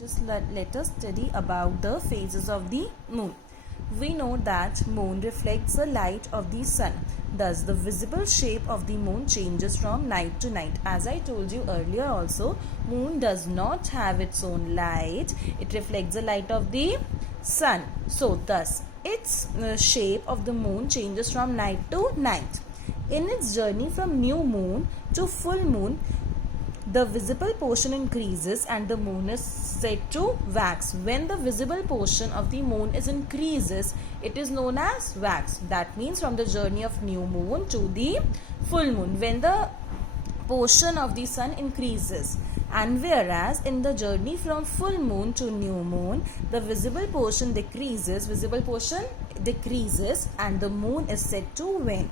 Just let us study about the phases of the moon. We know that moon reflects the light of the sun. Thus, the visible shape of the moon changes from night to night. As I told you earlier also, moon does not have its own light. It reflects the light of the sun. So, thus, its shape of the moon changes from night to night. In its journey from new moon to full moon, the visible portion increases and the moon is said to wax. When the visible portion of the moon is increases, it is known as wax. That means from the journey of new moon to the full moon, when the portion of the sun increases. And whereas in the journey from full moon to new moon, the visible portion decreases, and the moon is said to wane.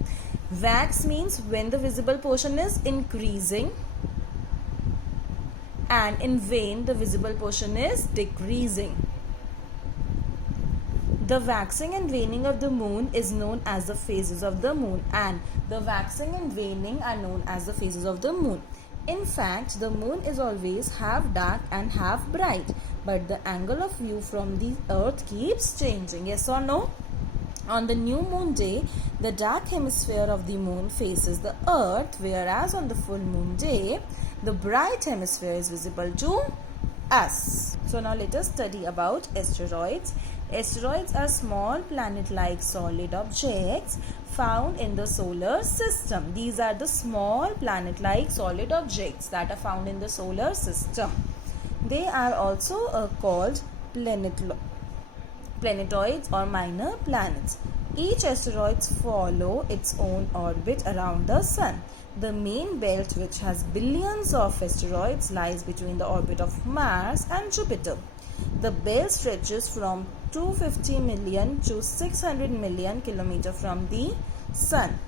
Wax means when the visible portion is increasing, and in wane the visible portion is decreasing. The waxing and waning of the moon is known as the phases of the moon, and the waxing and waning are known as the phases of the moon. In fact, the moon is always half dark and half bright, but the angle of view from the earth keeps changing. Yes or no? On the new moon day, the dark hemisphere of the moon faces the earth, whereas on the full moon day, the bright hemisphere is visible to us. So now let us study about asteroids. Asteroids are small planet-like solid objects found in the solar system. These are the small planet-like solid objects that are found in the solar system. They are also called planetoids or minor planets. Each asteroid follows its own orbit around the sun. The main belt, which has billions of asteroids, lies between the orbit of Mars and Jupiter. The belt stretches from 250 million to 600 million kilometers from the sun.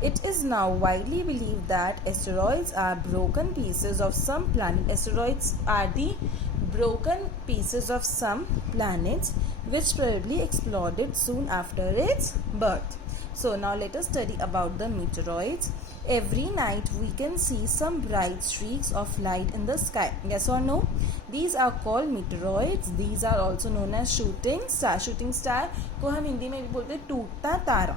It is now widely believed that asteroids are broken pieces of some planet. Asteroids are the broken pieces of some planets which probably exploded soon after its birth. So now let us study about the meteoroids. Every night we can see some bright streaks of light in the sky. Yes or no? These are called meteoroids. These are also known as shooting star. Shooting star को हम हिंदी में भी बोलते हैं टूटता तारा.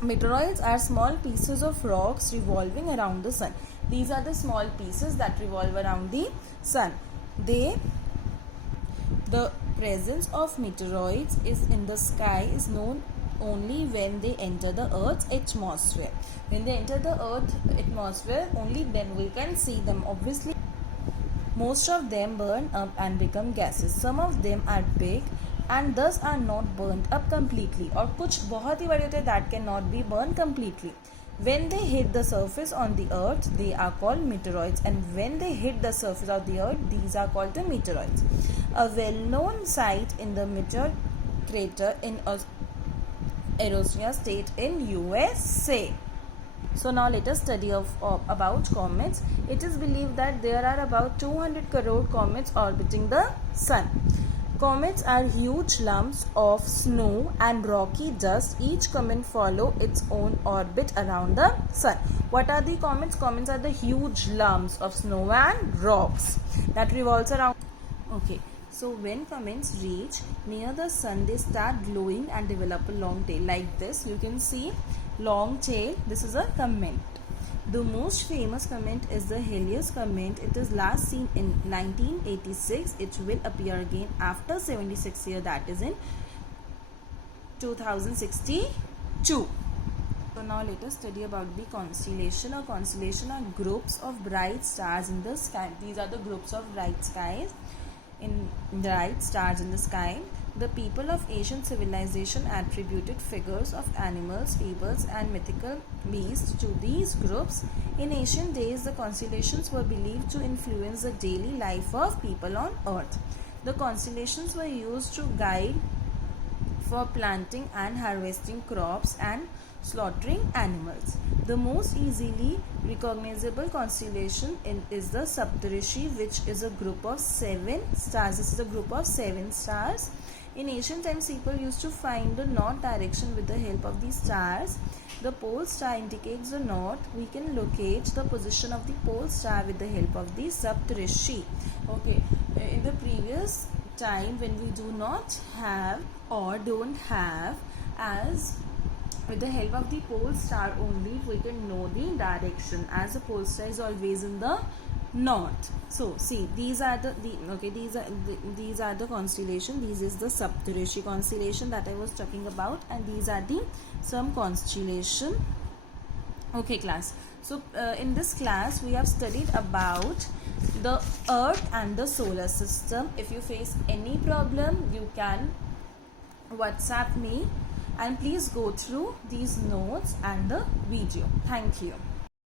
Meteoroids are small pieces of rocks revolving around the sun. These are the small pieces that revolve around the sun. The presence of meteoroids is in the sky is known only when they enter the Earth's atmosphere. When they enter the Earth's atmosphere, only then we can see them. Obviously, most of them burn up and become gases. Some of them are big and thus are not burnt up completely. और कुछ बहुत ही बड़े होते हैं that cannot be burned completely. When they hit the surface on the earth, they are called meteoroids, and when they hit the surface of the earth, these are called the meteoroids. A well-known site in the meteor crater in Arizona State in USA. So now let us study about comets. It is believed that there are about 200 crore comets orbiting the sun. Comets are huge lumps of snow and rocky dust. Each comet follows its own orbit around the sun. What are the comets? Comets are the huge lumps of snow and rocks that revolves around. Okay. So when comets reach near the sun, they start glowing and develop a long tail like this. You can see long tail. This is a comet. The most famous comet is the Helios comet. It is last seen in 1986. It will appear again after 76 years, that is in 2062. So now let us study about the constellation. A constellation are groups of bright stars in the sky. These are the groups of bright stars in the sky. The people of ancient civilization attributed figures of animals, fables, and mythical beasts to these groups. In ancient days, the constellations were believed to influence the daily life of people on earth. The constellations were used to guide for planting and harvesting crops and slaughtering animals. The most easily recognizable constellation is the Saptarishi, which is a group of 7 stars. This is a group of 7 stars. In ancient times, people used to find the north direction with the help of these stars. The pole star indicates the north. We can locate the position of the pole star with the help of the Saptarishi. Okay, in the previous time when we do not have or don't have, as with the help of the pole star only we can know the direction, as the pole star is always in the north. So see, these are the these are the constellation. This is the Saptarishi constellation that I was talking about, and these are the some constellation. Okay class, so in this class we have studied about the earth and the solar system. If you face any problem, you can WhatsApp me, and please go through these notes and the video. Thank you.